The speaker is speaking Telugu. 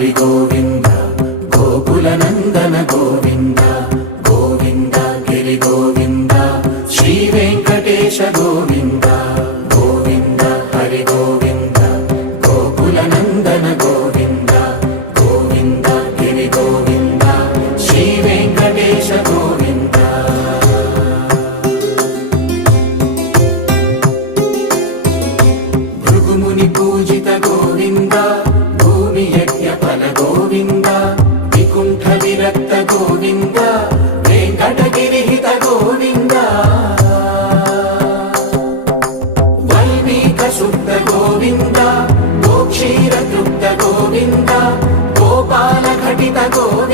హరి గోవింద గోకుల నందన గోవింద గోవింద గిరి గోవింద శ్రీ వెంకటేశ గోవింద గోవింద హరి గోవింద గోకుల నందన గోవింద గోవింద గిరి గోవింద శ్రీ వెంకటేశ గోవింద భృగుముని పూజిత గోవింద భూమి యజ్ఞ ఫల గోవింద వికుంఠ విరక్త గోవింద వెంకటగిరిహిత గోవింద వల్మీక శుద్ధ గోవింద గోక్షీర తృప్త గోవింద గోపాల ఘటిత గోవింద